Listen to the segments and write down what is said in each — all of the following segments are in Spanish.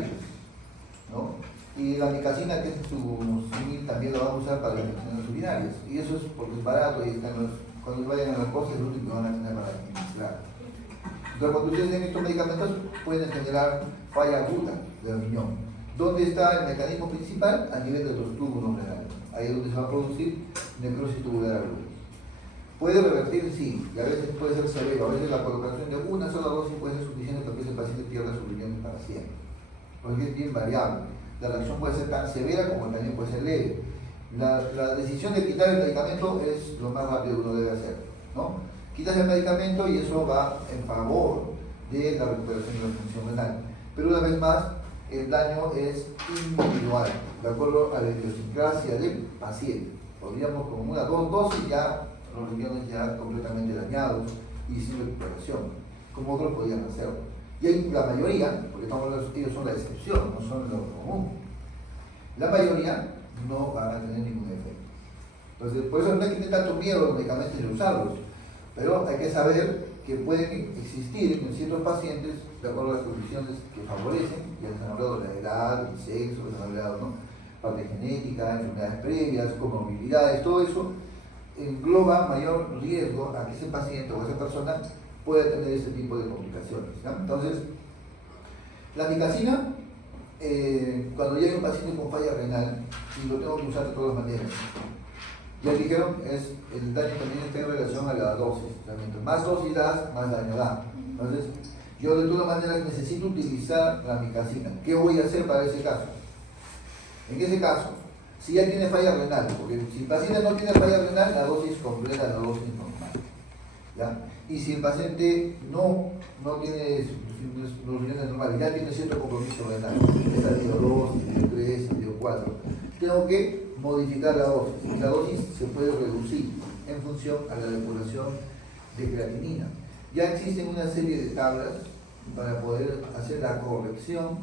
análisis, ¿no? Y la micacina, que es su símil, también la vamos a usar para las infecciones urinarias. Y eso es porque es barato y cuando vayan a la cosa es lo único que van a tener para administrar. Entonces, cuando ustedes tienen estos medicamentos, pueden generar falla aguda del riñón. ¿Dónde está el mecanismo principal? A nivel de los túbulos renales. Ahí es donde se va a producir necrosis tubular aguda. Puede revertir, sí, y a veces puede ser severo. A veces la colocación de una sola dosis puede ser suficiente para que ese paciente pierda sus riñones para siempre. Porque es bien variable. La reacción puede ser tan severa como también puede ser leve. La decisión de quitar el medicamento es lo más rápido que uno debe hacer, ¿no? Quitas el medicamento y eso va en favor de la recuperación de la función renal. Pero una vez más, el daño es individual, de acuerdo a la idiosincrasia del paciente. Podríamos con una dosis ya los riñones ya completamente dañados y sin recuperación, como otros podrían hacerlo. Y hay la mayoría, porque ellos son la excepción, no son lo común, la mayoría no van a tener ningún efecto. Entonces, por eso no hay que tener tanto miedo a los medicamentos y usarlos, pero hay que saber que pueden existir en ciertos pacientes, de acuerdo a las condiciones que favorecen, ya les han hablado de la edad, el sexo, les han hablado, ¿no? Parte genética, enfermedades previas, comorbilidades, todo eso engloba mayor riesgo a que ese paciente o esa persona pueda tener ese tipo de complicaciones, ¿no? Entonces, la micacina, cuando llega un paciente con falla renal, y lo tengo que usar de todas maneras, ya dijeron, el daño también está en relación a la dosis. Mientras más dosis das, más daño da. Entonces, yo de todas maneras necesito utilizar la micacina. ¿Qué voy a hacer para ese caso? En ese caso, si ya tiene falla renal, porque si el paciente no tiene falla renal, la dosis completa, la dosis normal, ¿ya? Y si el paciente no tiene los riñones normales, ya tiene cierto compromiso renal, está en DIO 2, DIO 3, DIO 4, tengo que modificar la dosis. La dosis se puede reducir en función a la depuración de creatinina. Ya existen una serie de tablas para poder hacer la corrección,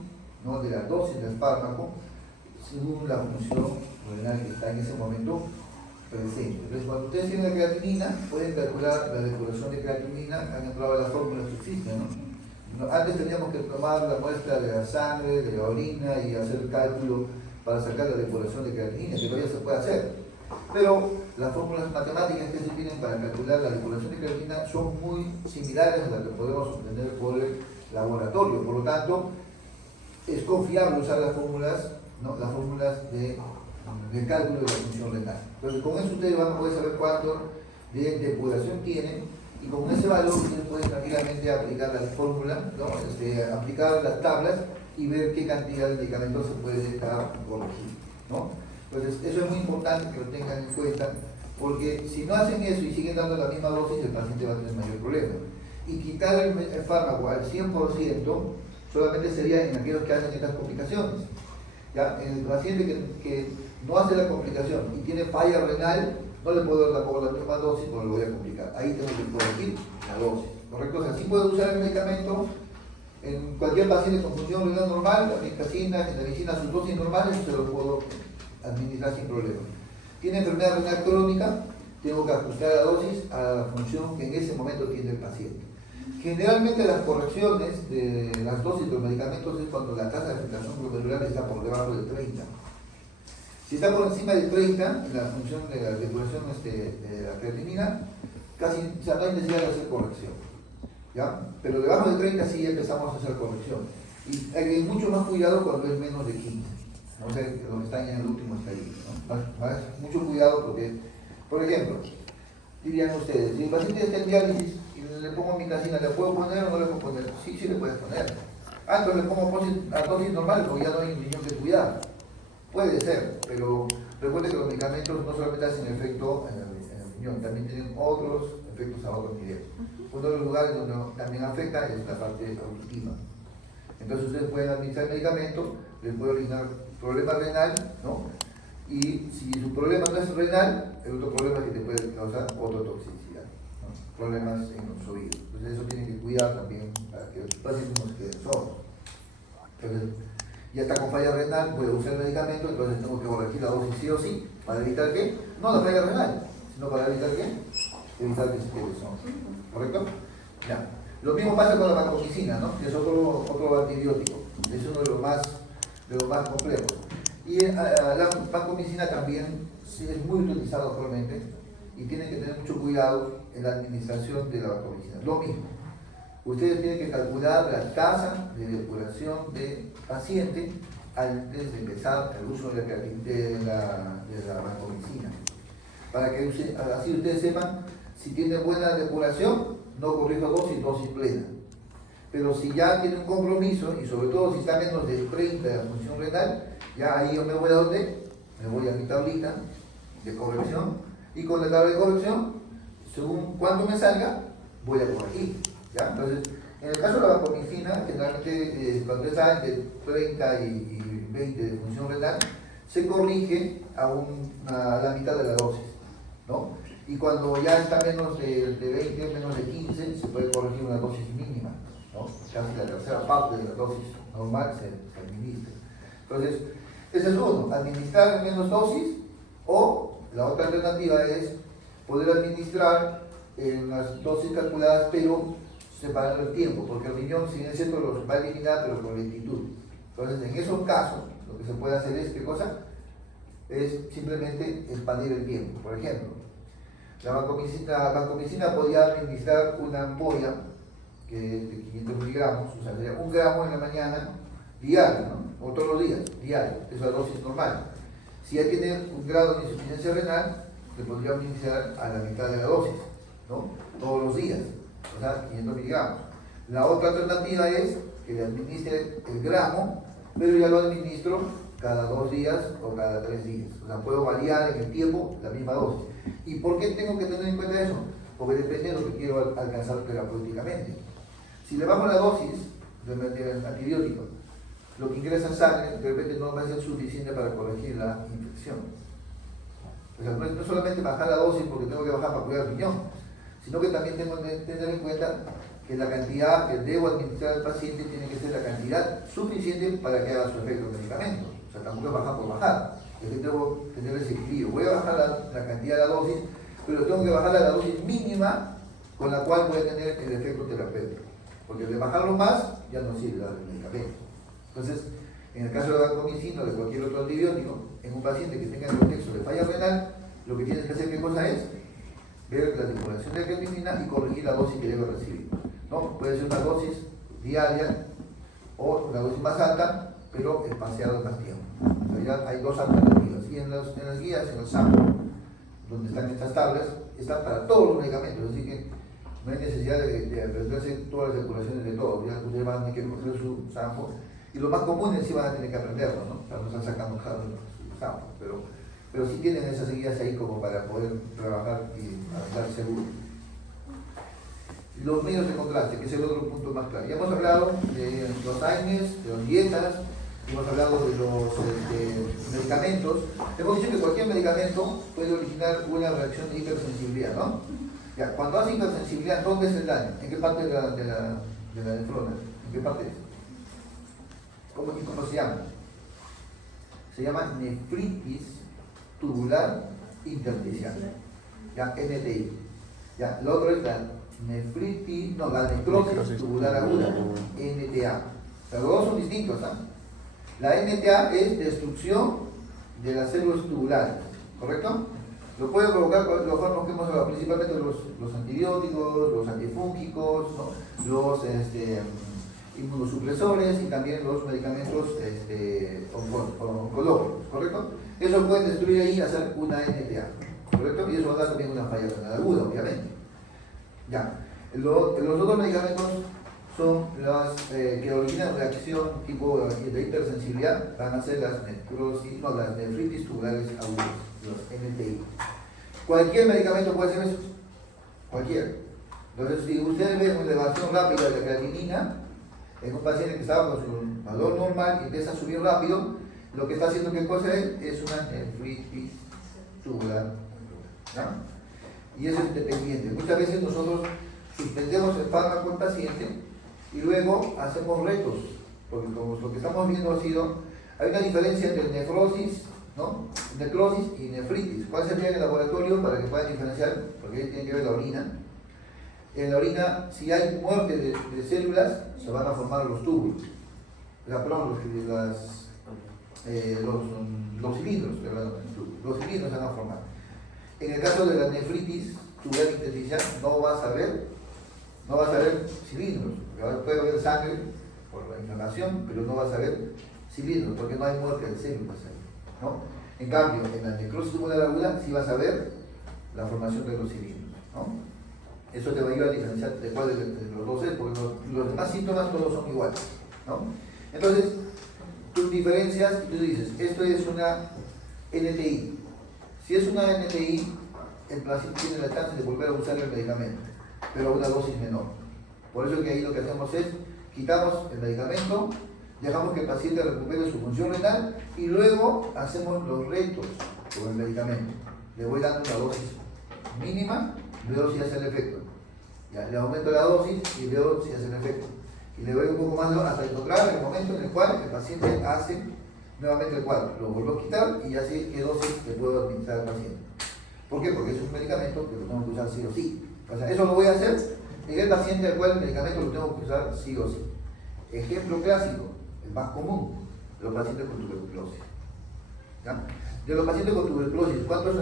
¿no?, de la dosis del fármaco según la función renal que está en ese momento presente. Entonces, cuando ustedes tienen la creatinina, pueden calcular la depuración de creatinina. Han entrado las fórmulas que existen, ¿no? Antes teníamos que tomar la muestra de la sangre, de la orina y hacer el cálculo para sacar la depuración de creatinina, que todavía se puede hacer. Pero las fórmulas matemáticas que se tienen para calcular la depuración de creatinina son muy similares a las que podemos obtener por el laboratorio. Por lo tanto, es confiable usar las fórmulas, ¿no?, las fórmulas de cálculo de la función renal. Entonces, con eso ustedes van a poder saber cuánto de depuración tienen, y con ese valor ustedes pueden tranquilamente aplicar la fórmula, ¿no?, aplicar las tablas y ver qué cantidad de medicamentos se puede estar corregiendo, ¿no? Entonces, eso es muy importante que lo tengan en cuenta, porque si no hacen eso y siguen dando la misma dosis, el paciente va a tener mayor problema. Y quitar el fármaco al 100% solamente sería en aquellos que hacen estas complicaciones. ¿Ya? En el paciente que no hace la complicación y tiene falla renal, no le puedo dar la misma dosis porque lo voy a complicar. Ahí tengo que corregir la dosis, ¿correcto? O sea, sí puedo usar el medicamento en cualquier paciente con función renal normal, la micacina, gentamicina, sus dosis normales, se lo puedo administrar sin problema. Tiene enfermedad renal crónica, tengo que ajustar la dosis a la función que en ese momento tiene el paciente. Generalmente las correcciones de las dosis de los medicamentos es cuando la tasa de filtración glomerular está por debajo de 30. Si está por encima de 30, en la función de la depuración de la creatinina, casi, o sea, no hay necesidad de hacer corrección, ¿ya? Pero debajo de 30 sí empezamos a hacer corrección. Y hay mucho más cuidado cuando es menos de 15. No sé, los que están en el último estadio, ¿no? Mucho cuidado porque, por ejemplo, dirían ustedes, si el paciente está en diálisis y le pongo micacina, ¿le puedo poner o no le puedo poner? Sí, sí le puedes poner. Entonces le pongo a dosis normales porque ya no hay riñón que cuidar. Puede ser, pero recuerde que los medicamentos no solamente hacen efecto en el riñón, también tienen otros efectos a otros niveles. Uno de los lugares donde también afecta es la parte auditiva. Entonces ustedes pueden administrar el medicamento, les puede originar problema renal, ¿no? Y si su problema no es renal, el otro problema es que te puede causar ototoxicidad, ¿no? Problemas en los oídos. Entonces eso tienen que cuidar también para que los pacientes no se queden sordos. Entonces, ya está con falla renal, voy a usar el medicamento, entonces tengo que corregir la dosis sí o sí, para evitar que, no la falla renal, sino para evitar que, evitar que se quede sordo. ¿Correcto? Ya. Lo mismo pasa con la vancomicina, ¿no?, que es otro antibiótico. es uno de los más complejos. Y la vancomicina también es muy utilizado actualmente y tienen que tener mucho cuidado en la administración de la vancomicina. Lo mismo, ustedes tienen que calcular la tasa de depuración del paciente antes de empezar el uso de la vancomicina, para que así ustedes sepan si tienen buena depuración, no corrija dosis plena. Pero si ya tiene un compromiso, y sobre todo si está menos de 30 de la función renal, ya ahí yo me voy a ¿dónde? Me voy a mi tablita de corrección, y con la tabla de corrección, según cuánto me salga, voy a corregir. ¿Ya? Entonces, en el caso de la vancomicina, generalmente cuando está entre 30 y 20 de función renal, se corrige a la mitad de la dosis, ¿no? Y cuando ya está menos de 20, menos de 15, se puede corregir una dosis mínima, ¿no? Casi la tercera parte de la dosis normal se administra. Entonces, ese es uno, administrar menos dosis, o la otra alternativa es poder administrar las dosis calculadas, pero separando el tiempo, porque el riñón, si bien es cierto, los va a eliminar, pero con lentitud. Entonces, en esos casos, lo que se puede hacer es, ¿qué cosa? Es simplemente expandir el tiempo. Por ejemplo, la vancomicina podría administrar una ampolla que es de 500 miligramos, o sea, sería 1 gramo en la mañana, diario, ¿no? O todos los días, diario, esa es la dosis normal. Si ya tiene un grado de insuficiencia renal, le podría administrar a la mitad de la dosis, ¿no? Todos los días, o sea, 500 miligramos. La otra alternativa es que le administre el gramo, pero ya lo administro cada 2 días o cada 3 días. O sea, puedo variar en el tiempo la misma dosis. ¿Y por qué tengo que tener en cuenta eso? Porque depende de lo que quiero alcanzar terapéuticamente. Si le bajo la dosis del antibiótico, lo que ingresa en sangre de repente no va a ser suficiente para corregir la infección. O sea, no es solamente bajar la dosis porque tengo que bajar para cuidar el riñón, sino que también tengo que tener en cuenta que la cantidad que debo administrar al paciente tiene que ser la cantidad suficiente para que haga su efecto el medicamento. O sea, tampoco es bajar por bajar. Es que debo tener ese equilibrio. Voy a bajar la cantidad de la dosis, pero tengo que bajar la dosis mínima con la cual voy a tener el efecto terapéutico. Porque de bajarlo más, ya no sirve el medicamento. Entonces, en el caso de la vancomicina o de cualquier otro antibiótico, en un paciente que tenga el contexto de falla renal, lo que tienes que hacer, ¿qué cosa es? Ver la depuración de la creatinina y corregir la dosis que debe recibir, ¿no? Puede ser una dosis diaria o una dosis más alta, pero espaciada en más tiempo. O sea, ya hay dos alternativas. Y en las guías, en el sample, donde están estas tablas, están para todos los medicamentos, así que no hay necesidad de aprenderse todas las depuraciones de todos. Ya ustedes van a tener que coger su sample, y lo más común es sí van a tener que aprenderlo, ¿no? O sea, no están sacando cada uno su sample, pero sí tienen esas guías ahí como para poder trabajar y andar seguro. Los medios de contraste, que es el otro punto más claro. Ya hemos hablado de los AINES, de las dietas, hemos hablado de los medicamentos. Hemos dicho que cualquier medicamento puede originar una reacción de hipersensibilidad, ¿no? Ya, cuando hace hipersensibilidad, ¿dónde es el daño? ¿En qué parte de la nefrona? ¿En qué parte es? ¿Cómo se llama? Se llama nefritis tubular intersticial, ya, NTI. Ya, lo otro es la necrosis tubular aguda, NTA. Pero los dos son distintos, ¿ah? La NTA es destrucción de las células tubulares, ¿correcto? Lo pueden provocar los fármacos que hemos hablado, principalmente los antibióticos, los antifúngicos, ¿no? Los inmunosupresores y también los medicamentos oncológicos, ¿correcto? Eso pueden destruir ahí y hacer una NTA, ¿correcto? Y eso va a dar también una falla renal aguda, obviamente. Ya, los otros medicamentos son las que originan reacción tipo de hipersensibilidad, van a ser las nefritis tubulares agudas, los NTI. Cualquier medicamento puede hacer eso, cualquiera. Entonces, si ustedes ven una elevación rápida de la creatinina en un paciente que estaba con su valor normal y empieza a subir rápido, lo que está haciendo ¿qué cosa es una nefritis tubular, ¿no? Y eso es independiente. Muchas veces nosotros suspendemos el fármaco al paciente y luego hacemos retos, porque como lo que estamos viendo ha sido, hay una diferencia entre necrosis, ¿no? Necrosis y nefritis. ¿Cuál sería en el laboratorio para que puedan diferenciar? Porque ahí tiene que ver la orina. En la orina, si hay muerte de células, se van a formar los túbulos. perdón, los cilindros, los cilindros se van a formar. En el caso de la nefritis tubular intersticial no vas a ver cilindros, puede haber sangre por la inflamación, pero no vas a ver cilindros, porque no hay muerte de células ahí, ¿no? En cambio, en la necrosis tubular aguda sí vas a ver la formación de los cilindros, ¿no? Eso te va a ayudar a diferenciar de cuál de los dos es, porque los demás síntomas todos son iguales, ¿no? Entonces, tú diferencias y tú dices, esto es una NTI. Si es una NTI, el paciente tiene la chance de volver a usar el medicamento, pero a una dosis menor. Por eso que ahí lo que hacemos es, quitamos el medicamento, dejamos que el paciente recupere su función renal y luego hacemos los retos con el medicamento. Le voy dando una dosis mínima, veo si hace el efecto. Ya, le aumento la dosis y veo si hace el efecto. Y le doy un poco más hasta encontrar el momento en el cual el paciente hace nuevamente el cuadro. Lo vuelvo a quitar y ya sé qué dosis le puedo administrar al paciente. ¿Por qué? Porque es un medicamento que lo tengo que usar sí o sí. O sea, eso lo voy a hacer en el paciente al cual el medicamento lo tengo que usar sí o sí. Ejemplo clásico, el más común, de los pacientes con tuberculosis. ¿Ya? De los pacientes con tuberculosis, ¿cuántos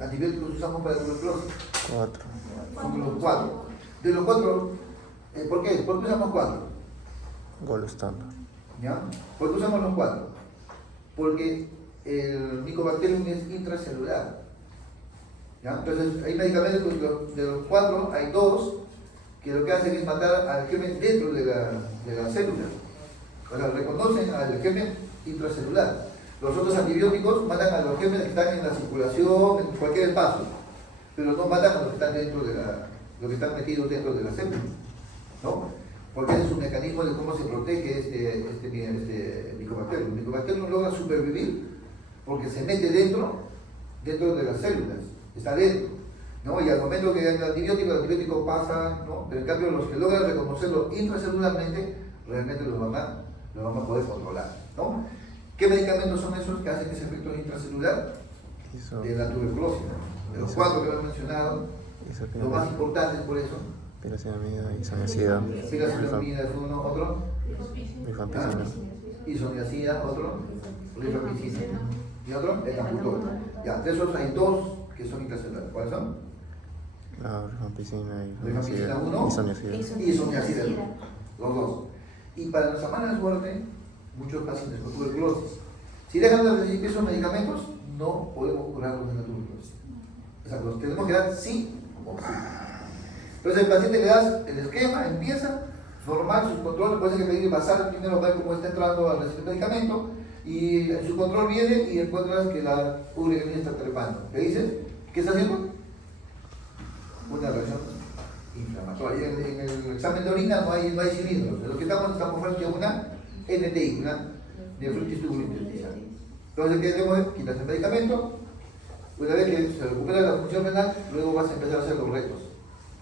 antibióticos usamos para tuberculosis? 4. Son los 4. De los 4, ¿por qué? ¿Por qué usamos 4? Gol estándar. ¿Ya? ¿Por qué usamos los 4? Porque el Mycobacterium es intracelular. ¿Ya? Entonces, hay medicamentos de los 4, hay 2 que lo que hacen es matar al germen dentro de la célula. O sea, reconocen al germen intracelular. Los otros antibióticos matan a los gérmenes que están en la circulación, en cualquier espacio, pero no matan a los que están los que están metidos dentro de la célula, ¿no? Porque ese es un mecanismo de cómo se protege este Mycobacterium. El Mycobacterium logra supervivir porque se mete dentro de las células, está dentro, ¿no? Y al momento que hay el antibiótico pasa, ¿no? Pero en cambio los que logran reconocerlo intracelularmente, realmente lo van a poder controlar, ¿no? ¿Qué medicamentos son esos que hacen ese efecto intracelular? De la tuberculosis, ¿no? De los 4 que hemos mencionado, los más importantes por eso. Piracinamida, isoniazida. Piracinamida es uno, otro. Rifampicina. Isoniazida, otro. Rifampicina. Y otro, el Camputol. Ya, de esos hay 2 que son intracelulares. ¿Cuáles son? La rifampicina y Rifampicina 1. isoniazida. Isoniazida, los 2. Y para nuestra mala suerte, muchos pacientes con tuberculosis, si dejan de recibir esos medicamentos, no podemos curarlos de la tuberculosis. O sea, los tenemos que dar sí o sí. Entonces, el paciente le das el esquema, empieza, normal, sus controles, puede ser que pedir basal, primero ver cómo está entrando al recibir el medicamento, y en su control viene y encuentras que la ureamina está trepando. ¿Qué dices? ¿Qué está haciendo? Una reacción inflamatoria. En el examen de orina no hay cilindros. En lo que estamos frente a una NTI, una nefritis tubular intersticial. Entonces, ¿qué hacemos? Quitas el medicamento. Una vez que se recupera la función renal, luego vas a empezar a hacer los retos.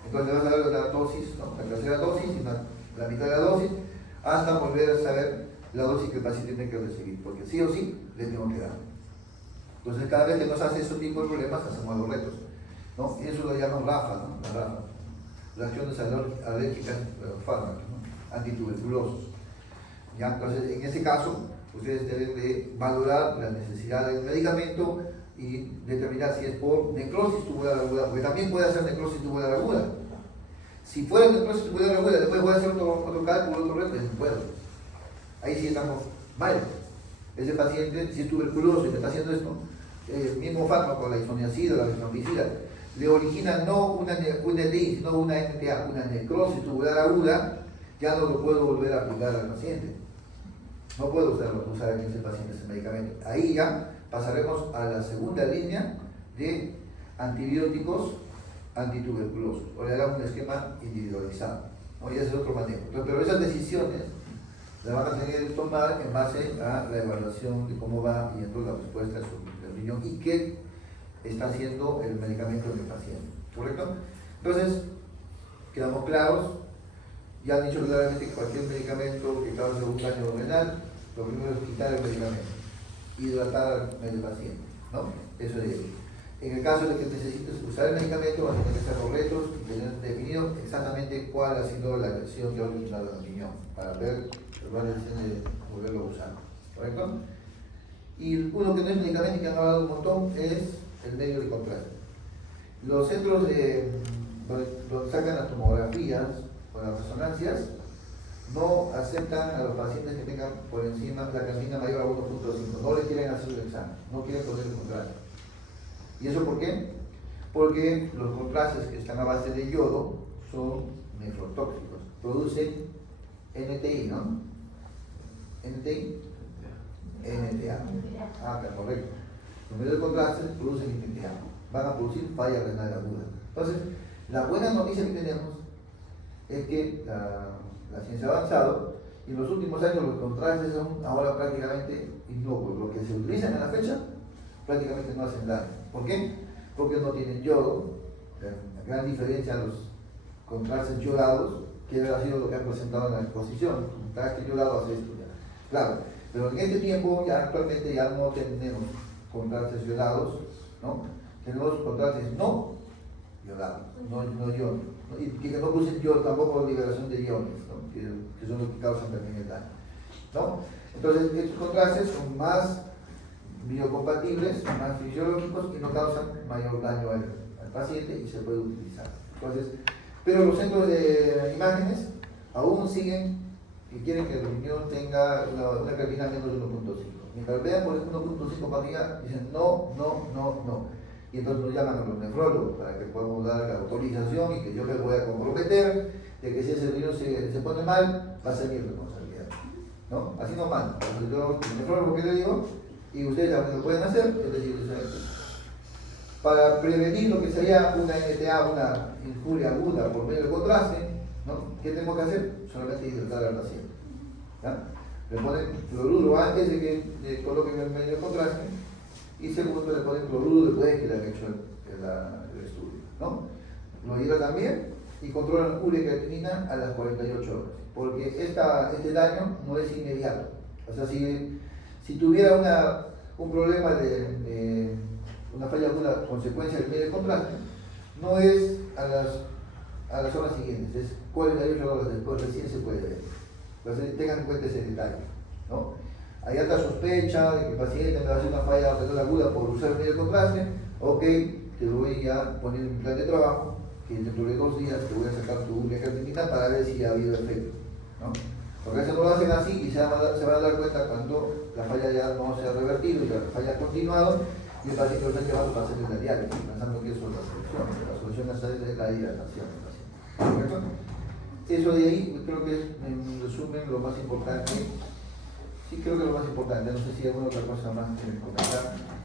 Entonces, vas a dar la dosis, ¿no? La tercera dosis, la mitad de la dosis, hasta volver a saber la dosis que el paciente tiene que recibir, porque sí o sí le tengo que dar. Entonces, cada vez que nos hace ese tipo de problemas, hacemos los retos, ¿no? Y eso lo llaman RAFA, ¿no? La RAFA, reacciones alérgicas a los fármacos, ¿no? Antituberculosos. ¿Ya? Entonces, en ese caso, ustedes deben de valorar la necesidad del medicamento y determinar si es por necrosis tubular aguda, porque también puede hacer necrosis tubular aguda. Si fuera necrosis tubular aguda, después voy a hacer otro cálculo, otro reto, no puedo. Ahí sí estamos mal. Ese paciente, si es tuberculoso y me está haciendo esto, el mismo fármaco, la isoniazida, la rifampicina, le origina no una NTI, sino una NTA, una necrosis tubular aguda, ya no lo puedo volver a aplicar al paciente. No puedo usar en ese paciente ese medicamento. Ahí ya pasaremos a la segunda línea de antibióticos antituberculosos, o le hará un esquema individualizado, o ya es otro manejo. Pero esas decisiones las van a tener que tomar en base a la evaluación de cómo va viendo la respuesta de su riñón y qué está haciendo el medicamento del paciente, ¿correcto? Entonces, quedamos claros. Ya han dicho claramente que cualquier medicamento que cause un daño renal, lo primero es quitar el medicamento, hidratar al paciente, ¿no? Eso es eso. En el caso de que necesites usar el medicamento, vas a tener que hacer los retos y tener definido exactamente cuál ha sido la agresión que ha originado el riñón, para ver tomar la decisión de volverlo a usar, ¿correcto? Y uno que no es medicamento y que han hablado un montón es el medio de contraste. Los centros donde sacan las tomografías o las resonancias no aceptan a los pacientes que tengan por encima la creatinina mayor a 1.5, no le quieren hacer el examen, no quieren poner el contraste. ¿Y eso por qué? Porque los contrastes que están a base de yodo son nefrotóxicos, producen NTI, ¿no? NTI, NTA. Ah, correcto. Los medios de contraste producen NTA, van a producir falla renal aguda. Entonces, la buena noticia que tenemos es que la ciencia ha avanzado y en los últimos años los contrastes son ahora prácticamente inocuos. Lo que se utilizan en la fecha prácticamente no hacen daño. ¿Por qué? Porque no tienen yodo, la gran diferencia a los contrastes yodados, que ha sido lo que han presentado en la exposición. Contraste yodado hace esto ya. Claro, pero en este tiempo ya actualmente ya no tenemos contrastes yodados, ¿no? Tenemos contrastes no yodados, no iones, ¿no? Y que no producen yodo, tampoco liberación de iones, ¿no? que son los que causan también el daño, ¿no? Entonces estos contrastes son más biocompatibles, más fisiológicos y no causan mayor daño al paciente y se puede utilizar. Entonces, pero los centros de imágenes aún siguen y quieren que el riñón tenga una creatinina menos de 1.5. Mientras vean por el 1.5 para arriba, dicen no. Y entonces nos llaman a los nefrólogos para que podamos dar la autorización y que yo me voy a comprometer de que si ese riñón se pone mal, va a ser mi responsabilidad, ¿no? Así nomás. Entonces yo, el nefrólogo que le digo, y ustedes también lo pueden hacer, es decir, para prevenir lo que sería una NTA, una injuria aguda por medio de contraste, ¿no? ¿Qué tenemos que hacer? Solamente hidratar al paciente, ¿ya? Le ponen cloruro antes de que le coloquen el medio de contraste y segundo le ponen cloruro después de que le han hecho el estudio, ¿no? Lo hidratan bien y controlan urea y creatinina a las 48 horas, porque este daño no es inmediato. O sea, si tuviera un problema de una falla aguda consecuencia del medio de contraste, no es a las horas siguientes, es 48 horas después, recién se puede ver. Entonces tengan en cuenta ese detalle, ¿no? Hay alta sospecha de que el paciente me va a hacer una falla renal aguda por usar el medio de contraste, ok, te voy a poner un plan de trabajo, que dentro de 2 días te voy a sacar tu urea creatinina para ver si ha habido efecto, ¿no? Porque a veces no lo hacen así y se van a dar cuenta cuando la falla ya no se ha revertido y la falla ha continuado y el paciente lo está llevando para hacer la diálisis, pensando que eso es la solución. La solución es la hidratación del paciente. ¿Correcto? Eso de ahí creo que es, en resumen, lo más importante. Sí, creo que lo más importante. No sé si hay alguna otra cosa más que comentar.